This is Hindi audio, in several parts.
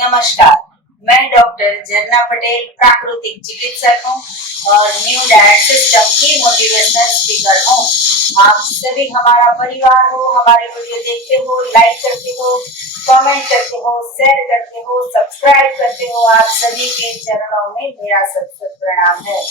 नमस्कार, मैं डॉक्टर झरना पटेल प्राकृतिक चिकित्सक हूँ और न्यू डाइट सिस्टम की मोटिवेशनल स्पीकर हूँ। आप सभी हमारा परिवार हो, हमारे वीडियो देखते हो, लाइक करते हो, कमेंट करते हो, शेयर करते हो, सब्सक्राइब करते हो। आप सभी के चरणों में मेरा सत प्रणाम है।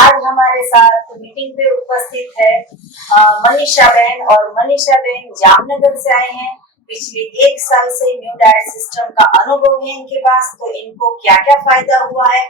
आज हमारे साथ मीटिंग पे उपस्थित है मनीषा बहन, और मनीषा बहन जामनगर से आए हैं। पिछले 1 साल से न्यू डाइट सिस्टम का अनुभव है इनके पास, तो इनको क्या क्या फायदा हुआ है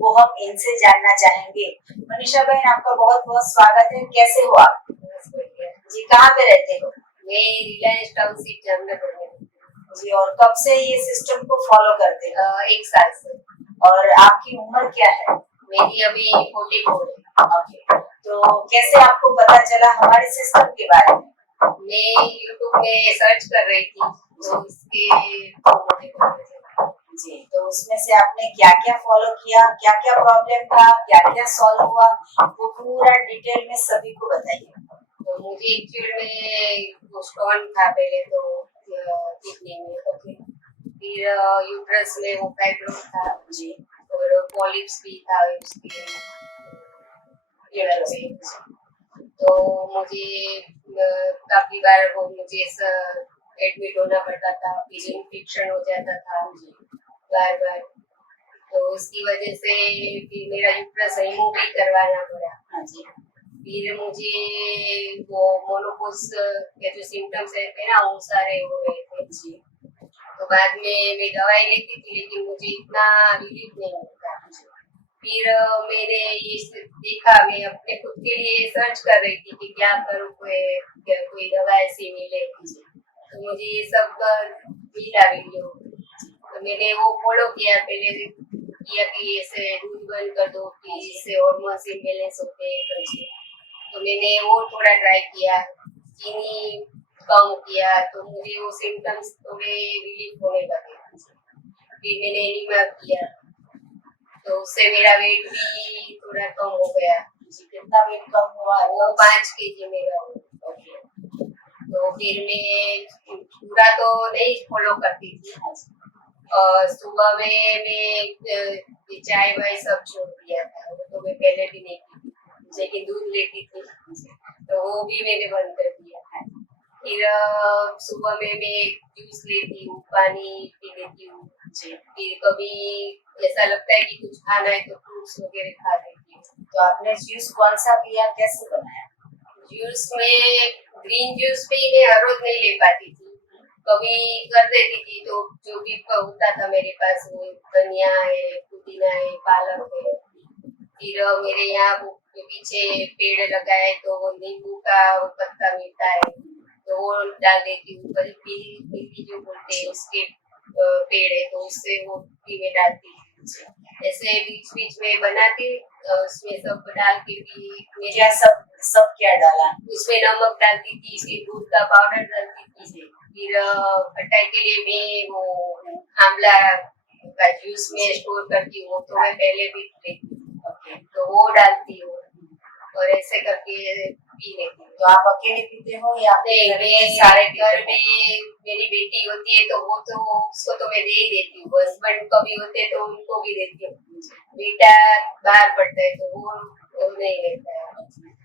वो हम इनसे जानना चाहेंगे। मनीषा बहन, आपका बहुत बहुत स्वागत है। कैसे हो आप जी? कहाँ पे रहते हो? मैं रिलायंस टाउनशिप जामनगर में जी। और कब से ये सिस्टम को फॉलो करते हो? 1 साल से। और आपकी उम्र क्या है? मेरी अभी 44 है। ओके, तो कैसे आपको पता चला हमारे सिस्टम के बारे में? मैं यूट्यूब में सर्च कर रही थी, तो उसके मुझे पता चला। जी, तो उसमें से आपने क्या क्या फॉलो किया, क्या क्या प्रॉब्लम था, क्या क्या सॉल्व हुआ, वो पूरा डिटेल में सभी को बताइए। तो मुझे एक्चुअली में वो स्टोन था पहले तो किडनी में, ओके। फिर यूट्रस में वो फाइब्रोड था जी। और पॉलिप्स भी था उसके यूट्रस में। तो मुझे काफी बार वो मुझे एडमिट होना पड़ता था, फिर इन्फेक्शन हो जाता था बार बार। तो उसकी वजह से फिर मेरा यूट्रस रिमूव भी करवाना पड़ा। हाँ जी। फिर मुझे वो मोनोपोज के जो सिम्टम्स रहते हैं ना, वो सारे हो गए थे जी। तो बाद में मैं दवाई लेती थी, लेकिन मुझे इतना रिलीफ नहीं मिलता। फिर मैंने ये देखा, मैं अपने खुद के लिए सर्च कर रही थी कि क्या करूँ, कोई दवा ऐसी मिले। तो मुझे ये सब मिला वीडियो, तो मैंने वो फॉलो किया। पहले किया कि ऐसे दूध बंद कर दो कि इससे हार्मोन्स इम्बैलेंस होते हैं करके। तो मैंने वो थोड़ा ट्राई किया, चीनी कम किया, तो मुझे वो सिम्टम्स थोड़े रिलीफ होने लगे। फिर मैंने एनिमा किया, तो उससे मेरा वेट भी थोड़ा कम हो गया। कितना वेट कम हुआ? वो 5 kg मेरा। तो फिर मैं पूरा तो नहीं फॉलो करती थी। सुबह में मैं चाय वाय सब छोड़ दिया था, वो तो मैं पहले भी नहीं पीती, लेकिन दूध लेती थी, तो वो भी मैंने बंद कर दिया। फिर सुबह में मैं जूस लेती हूँ, पानी पी लेती हूँ। फिर कभी ऐसा लगता है कि कुछ खाना है तो फ्रूट्स वगैरह खा लेती हूँ। तो आपने जूस कौन सा पिया, कैसे बनाया? जूस में ग्रीन जूस भी मैं हर रोज नहीं ले पाती थी, कभी कर देती थी। तो जो भी होता था मेरे पास, वो धनिया है, पुदीना है, पालक है। फिर मेरे यहाँ वो पीछे पेड़ लगा है, तो वो नींबू का वो पत्ता मिलता है, तो वो डाल देती हूँ। पीली जो बोलते हैं उसके पेड़ है, तो उससे वो भी मैं डालती हूँ। ऐसे बीच बीच में बनाती, उसमें सब डाल के भी क्या सब क्या डाला? उसमें नमक डालती थी, फिर दूध का पाउडर डालती थी। फिर खटाई के लिए मैं वो आंवला का जूस में स्टोर करती हूँ, तो मैं पहले भी लेती हूँ, तो वो डालती हूँ और ऐसे करके पी लेती हूँ। तो आप अकेले पीते हो या सारे घर में मेरी बेटी होती है, तो वो तो उसको तो मैं दे ही देती हूँ। हस्बैंड कभी होते तो उनको भी देती हूँ। बेटा बाहर पड़ता है तो वो नहीं रहता है,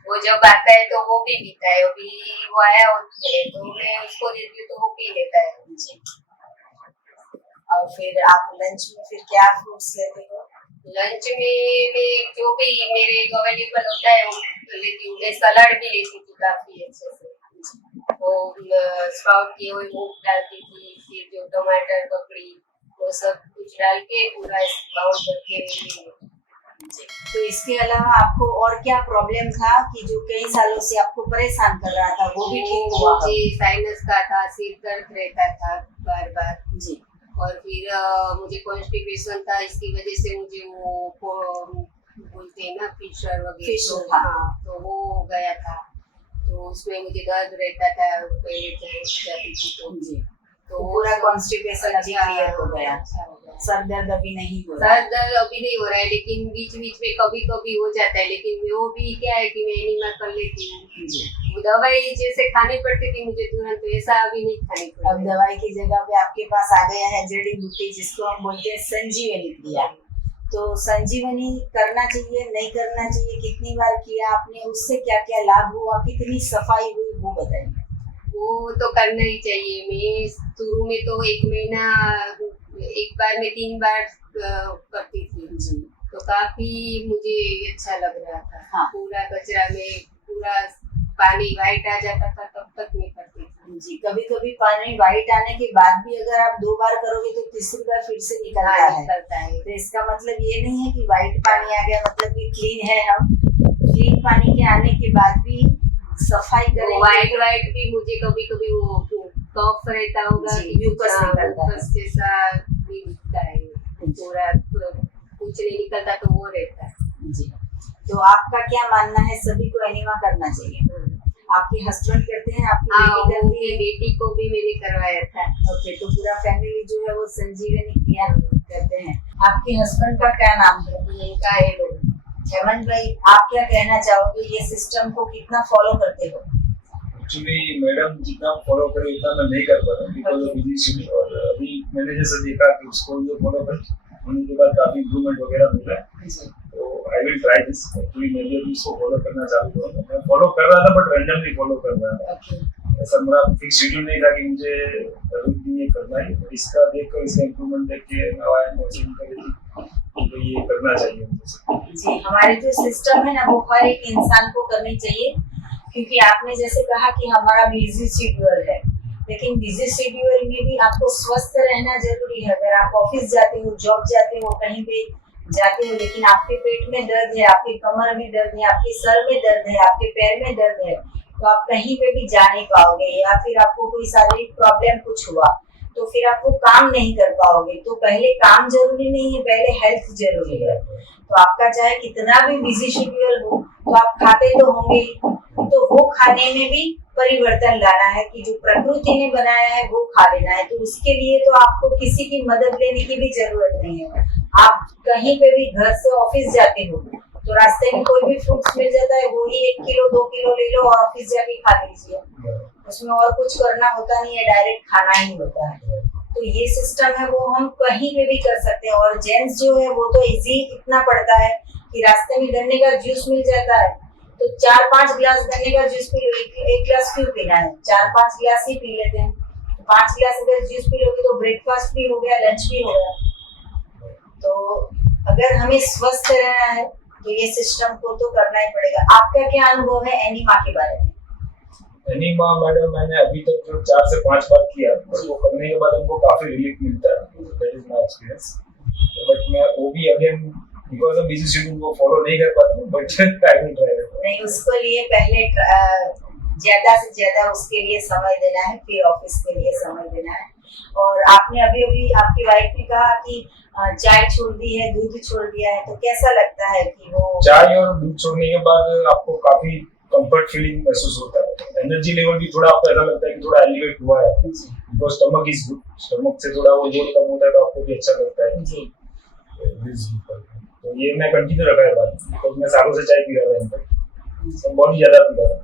वो जब आता है तो वो भी पीता है। अभी वो आया होता है तो मैं उसको देती हूँ, तो वो पी लेता है। और फिर आप लंच में फिर क्या फ्रूट्स लेते हो? लंच में मैं जो भी मेरे अवेलेबल होता है वो लेती हूँ। मैं सलाद भी लेती थी काफी अच्छे से, वो स्प्राउट किए हुए मूंग डालती थी, फिर जो टमाटर, ककड़ी, वो सब कुछ डाल के पूरा बाउल करके। तो इसके अलावा आपको और क्या प्रॉब्लम था कि जो कई सालों से आपको परेशान कर रहा था, वो भी ठीक हुआ? मुझे साइनस का था, सिर दर्द रहता था बार बार जी। और फिर मुझे कॉन्स्टिपेशन था, इसकी वजह से मुझे वो बोलते हैं ना फिशर वगैरह, हाँ, तो वो हो गया था। तो उसमें मुझे दर्द रहता था, पहले जाती थी तो। तो पूरा कॉन्स्टिपेशन अभी क्लियर हो गया, अच्छा हो गया। सर दर्द अभी नहीं हो रहा। सर दर्द अभी नहीं हो रहा है, लेकिन बीच बीच में कभी कभी हो जाता है, लेकिन वो भी क्या है कि मैं एनिमा कर लेती हूँ। जी। वो दवाई जैसे खानी पड़ती थी मुझे तुरंत, वैसा अभी नहीं खानी अब पड़ती। दवाई की जगह पे आपके पास आ गया है जड़ी बूटी, जिसको हम बोलते हैं संजीवनी क्रिया। तो संजीवनी करना चाहिए, नहीं करना चाहिए, कितनी बार किया आपने, उससे क्या क्या लाभ हुआ, कितनी सफाई हुई, वो बताइए। वो तो करना ही चाहिए। मैं शुरू में तो 1 महीना एक बार में 3 बार करती थी जी। तो काफी मुझे अच्छा लग रहा था। हाँ। पूरा कचरा में पूरा पानी वाइट आ जाता था, तब तक मैं करती थी। जी, कभी कभी पानी वाइट आने के बाद भी अगर आप 2 बार करोगे तो तीसरी बार फिर से निकलता हाँ, है। निकलता है। तो इसका मतलब ये नहीं है कि वाइट पानी आ गया मतलब कि क्लीन है। हम क्लीन पानी के आने के बाद भी सफाई वो करेंगे। वाइट वाइट भी मुझे कभी कभी वो कफ रहता होगा जी, कि म्यूकस हाँ, निकलता है। म्यूकस जैसा भी दिखता है, पूरा कुछ नहीं निकलता तो वो रहता है। जी, तो आपका क्या मानना है, सभी को एनिमा करना चाहिए? आपके हस्बैंड करते हैं, आपकी हाँ, बेटी वो करती है? बेटी को भी मैंने करवाया था। ओके, तो पूरा फैमिली जो है वो संजीवनी क्रिया करते हैं। आपके हस्बैंड का क्या नाम है? उनका है वो। हेमंत भाई, आप क्या कहना चाहोगे, ये सिस्टम को कितना फॉलो करते हो? एक्चुअली मैडम जितना फॉलो करे उतना मैं नहीं कर पाता बिकॉज ऑफ बिजी शेड्यूल। और अभी मैंने जैसे देखा कि उसको जो फॉलो करने के बाद काफी इम्प्रूवमेंट वगैरह मिला है, तो I will try this. Actually मैं भी अभी इसको फॉलो करना चालू करूँगा। मैं फॉलो कर रहा था बट रैंडमली फॉलो कर रहा था। ऐसा मेरा फिक्स शेड्यूल नहीं था कि मुझे जरूर ये करना है। बट इसका देख कर, इसका इम्प्रूवमेंट देख के तो ये करना चाहिए मुझे। जी, हमारे जो सिस्टम है ना वो हर एक इंसान को करनी चाहिए, क्योंकि आपने जैसे कहा कि हमारा बिजी शेड्यूल है, लेकिन बिजी शेड्यूल में भी आपको स्वस्थ रहना जरूरी है। अगर आप ऑफिस जाते हो, जॉब जाते हो, कहीं पे जाते हो, लेकिन आपके पेट में दर्द है, आपके कमर में दर्द है, आपके सर में दर्द है, आपके पैर में दर्द है, तो आप कहीं पे भी जा नहीं पाओगे। या फिर आपको कोई शारीरिक प्रॉब्लम कुछ हुआ तो फिर आप वो काम नहीं कर पाओगे। तो पहले काम जरूरी नहीं है, पहले हेल्थ जरूरी है। तो आपका चाहे कितना भी बिजी शेड्यूल हो, तो आप खाते तो होंगे ही, तो वो खाने में भी परिवर्तन लाना है कि जो प्रकृति ने बनाया है वो खा लेना है। तो उसके लिए तो आपको किसी की मदद लेने की भी जरूरत नहीं है। आप कहीं पे भी घर से ऑफिस जाते हो तो रास्ते में कोई भी फ्रूट्स मिल जाता है, वो ही 1 किलो 2 किलो ले लो और ऑफिस जाके खा लीजिए। उसमें और कुछ करना होता नहीं है, डायरेक्ट खाना ही होता है। तो ये सिस्टम है वो हम कहीं पे भी कर सकते हैं। और जेंट्स जो है वो तो इजी इतना पड़ता है कि रास्ते में गन्ने का जूस मिल जाता है तो 4-5 गिलास गन्ने का जूस पी लो। एक गिलास क्यों पीना है, 4-5 गिलास ही पी लेते हैं। तो 5 गिलास अगर जूस पी लोगे तो ब्रेकफास्ट भी हो गया, लंच भी हो गया। तो अगर हमें स्वस्थ रहना है तो ये सिस्टम को तो करना ही पड़ेगा। आपका क्या अनुभव है एनीमा के बारे में? एनीमा मैडम मैंने अभी तक जो 4 से 5 बार किया, वो करने के बाद हमको काफी रिलीफ मिलता है। That is my experience. But मैं वो भी again because of busy schedule को फॉलो नहीं कर पाता हूं, बट आई विल ट्राई। नहीं, उसको लिए पहले ज्यादा से ज्यादा उसके लिए समय देना है, फिर ऑफिस के लिए समय देना है। और आपने अभी अभी आपकी वाइफ ने कहा कि चाय छोड़ दी है, दूध छोड़ दिया है, तो कैसा लगता है कि वो चाय और दूध छोड़ने के बाद आपको काफी कंफर्ट फीलिंग महसूस होता है। एनर्जी लेवल भी थोड़ा आपको ऐसा लगता है कि थोड़ा एलिवेट हुआ है, because stomach is good. Stomach से थोड़ा वो लोड कम होता है तो आपको भी अच्छा लगता है। जी। तो ये मैं कंटिन्यू रखा है बात, बिकॉज मैं सालों से चाय पी रहा था, इनफैक्ट बहुत ही ज्यादा पीता था।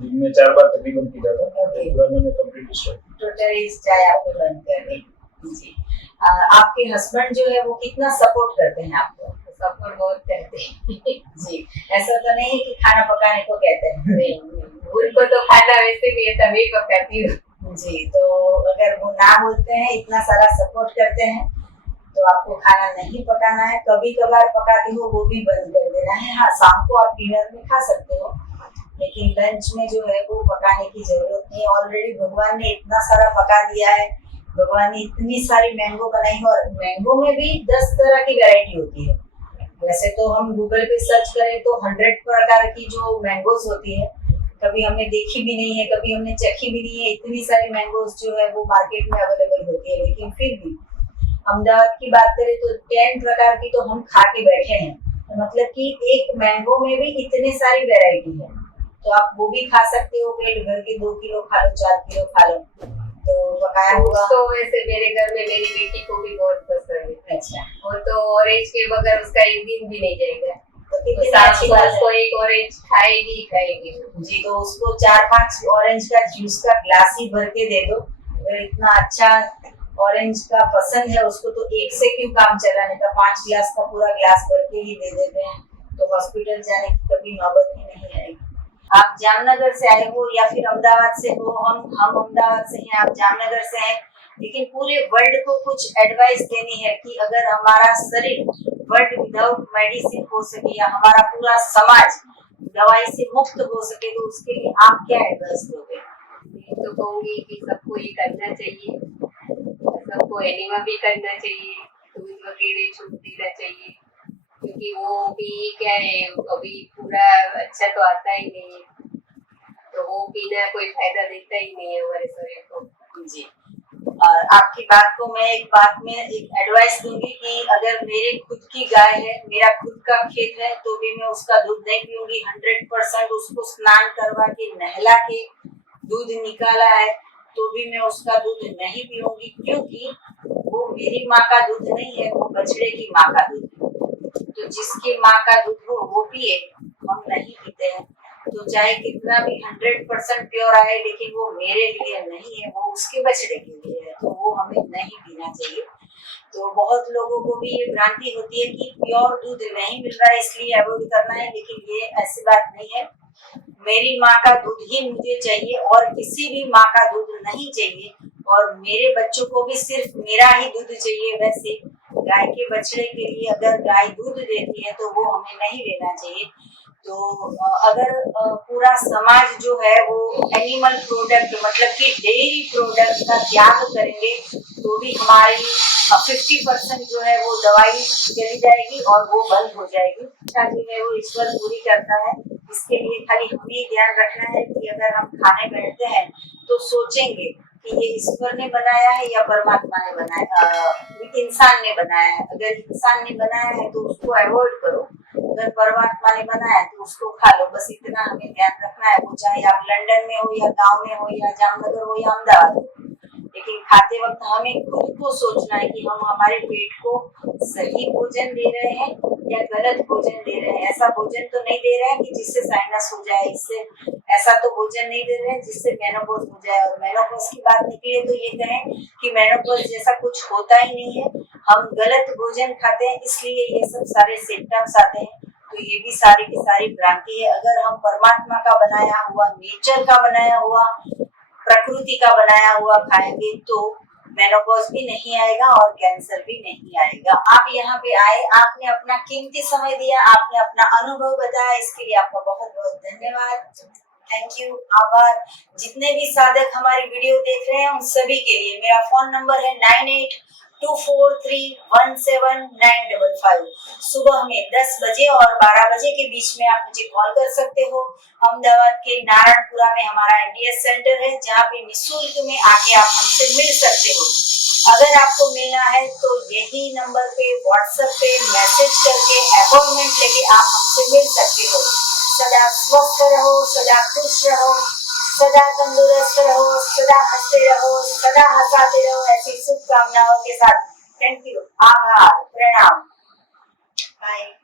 दिन में 4 बार तकरीबन पीता था। पूरा मैंने कंप्लीट स्टॉप। टोटली चाय आपको बंद कर दी। जी। आपके हस्बैंड जो है वो कितना सपोर्ट करते हैं आपको? सपोर्ट बहुत करते हैं। जी, ऐसा तो नहीं है कि खाना पकाने को कहते हैं? नहीं, उनको तो खाना वैसे भी है, तभी पकाती हूँ। जी, तो अगर वो ना बोलते हैं, इतना सारा सपोर्ट करते हैं, तो आपको खाना नहीं पकाना है। कभी कभार पकाते हो वो भी बंद कर देना है। हाँ, शाम को आप डिनर में खा सकते हो, लेकिन लंच में जो है वो पकाने की जरूरत नहीं। ऑलरेडी भगवान ने इतना सारा पका दिया है। भगवान ने इतनी सारी मैंगो बनाई है, और मैंगो में भी 10 तरह की वैरायटी होती है। वैसे तो हम गूगल पे सर्च करें तो 100 प्रकार की जो मैंगोज होती है, कभी हमने देखी भी नहीं है, कभी हमने चखी भी नहीं है। इतनी सारी मैंगोज जो है वो मार्केट में अवेलेबल होती है, लेकिन फिर भी अहमदाबाद की बात करें तो 10 प्रकार की तो हम खा के बैठे हैं। तो मतलब कि एक मैंगो में भी इतनी सारी वैरायटी है, तो आप वो भी खा सकते हो। पेट भर के 2 किलो खा लो, 4 किलो खा लो। तो पकाया हुआ। तो वैसे मेरे घर में मेरी बेटी को भी बहुत पसंद है। अच्छा, वो तो ऑरेंज के बगैर उसका एक दिन भी नहीं जाएगा। तो तो कितनी शाम अच्छी को बात उसको है एक ऑरेंज खाएगी ही खाएगी। जी। तो उसको 4-5 ऑरेंज का जूस का ग्लास ही भर के दे दो। तो इतना अच्छा ऑरेंज का पसंद है उसको, तो एक से क्यों काम चलाने का, 5 गिलास का पूरा ग्लास भर के ही दे देते हैं, तो हॉस्पिटल जाने की कभी नौबत ही नहीं आएगी। आप जामनगर से आए हो या फिर अहमदाबाद से हो, हम अहमदाबाद से हैं, आप जामनगर से हैं, लेकिन पूरे वर्ल्ड को कुछ एडवाइस देनी है कि अगर हमारा शरीर वर्ल्ड विदाउट मेडिसिन हो सके या हमारा पूरा समाज दवाई से मुक्त हो सके, तो उसके लिए आप क्या एडवाइस दोगे? मैं तो कहूंगी कि सबको ये करना चाहिए, सबको एनिमा भी करना चाहिए, दूध वगैरह छूट देना चाहिए, क्योंकि वो भी क्या है अभी पूरा अच्छा तो आता ही नहीं है, तो वो पीना कोई फायदा देता ही नहीं है हमारे शरीर को। जी। और आपकी बात को मैं एक बात में एक एडवाइस दूंगी कि अगर मेरे खुद की गाय है, मेरा खुद का खेत है, तो भी मैं उसका दूध नहीं पीऊंगी। 100% उसको स्नान करवा के नहला के दूध निकाला है, तो भी मैं उसका दूध नहीं पीऊंगी, क्योंकि वो मेरी माँ का दूध नहीं है, वो बछड़े की माँ का दूध है। तो जिसकी माँ का दूध हो वो पिए, हम नहीं पीते हैं। तो चाहे कितना भी 100% प्योर आए, लेकिन वो मेरे लिए नहीं है, वो उसके बछड़े के लिए है, तो वो हमें नहीं पीना चाहिए। तो बहुत लोगों को भी ये भ्रांति होती है कि प्योर दूध नहीं मिल रहा है इसलिए अवॉइड करना है, लेकिन ये ऐसी बात नहीं है। मेरी माँ का दूध ही मुझे चाहिए और किसी भी माँ का दूध नहीं चाहिए, और मेरे बच्चों को भी सिर्फ मेरा ही दूध चाहिए। वैसे गाय के बछड़े के लिए अगर गाय दूध देती है तो वो हमें नहीं लेना चाहिए। तो अगर पूरा समाज जो है वो एनिमल प्रोडक्ट मतलब कि डेयरी प्रोडक्ट का त्याग करेंगे, तो भी हमारी 50% जो है वो दवाई चली जाएगी और वो बंद हो जाएगी। इच्छा जो है वो ईश्वर पूरी करता है। इसके लिए खाली हमें ध्यान रखना है कि अगर हम खाने बैठते हैं तो सोचेंगे कि ये ईश्वर ने बनाया है या परमात्मा ने बनाया, इंसान ने बनाया है। अगर इंसान ने बनाया है तो उसको अवॉइड करो, अगर परमात्मा ने बनाया है तो उसको खा लो। बस इतना हमें ध्यान रखना है। वो चाहे आप लंदन में हो या गांव में हो या जामनगर हो या अहमदाबाद हो, लेकिन खाते वक्त हमें खुद को सोचना है कि हम हमारे पेट को सही भोजन दे रहे हैं या गलत भोजन दे रहे हैं। ऐसा भोजन तो नहीं दे रहे हैं कि जिससे साइनस हो जाए, इससे ऐसा तो भोजन नहीं दे रहे हैं जिससे मेनोपॉज हो जाए। और मेनोपॉज की बात निकली है तो ये कहें कि मेनोपॉज जैसा कुछ होता ही नहीं है। हम गलत भोजन खाते हैं इसलिए ये सब सारे सिम्टम्स आते हैं। तो ये भी सारी की सारी भ्रांति है। अगर हम परमात्मा का बनाया हुआ, नेचर का बनाया हुआ, प्रकृति का बनाया हुआ खाएंगे तो मेनोपॉज भी नहीं आएगा और कैंसर भी नहीं आएगा। आप यहाँ पे आए, आपने अपना कीमती समय दिया, आपने अपना अनुभव बताया, इसके लिए आपका बहुत बहुत धन्यवाद। थैंक यू, आभार। जितने भी साधक हमारी वीडियो देख रहे हैं उन सभी के लिए मेरा फोन नंबर है 9824317955। सुबह में 10 बजे और 12 बजे के बीच में आप मुझे कॉल कर सकते हो। अहमदाबाद के नारायणपुरा में हमारा एनटीएस सेंटर है, जहाँ पे निःशुल्क में आके आप हमसे मिल सकते हो। अगर आपको मिलना है तो यही नंबर पे व्हाट्सएप पे मैसेज करके अपॉइंटमेंट लेके आप हमसे मिल सकते हो। सदा स्वस्थ रहो, सदा खुश रहो, सदा तंदुरुस्त रहो, सदा हंसते रहो, सदा हंसाते रहो, ऐसी शुभकामनाओं के साथ। थैंक यू, आभार, प्रणाम, बाय।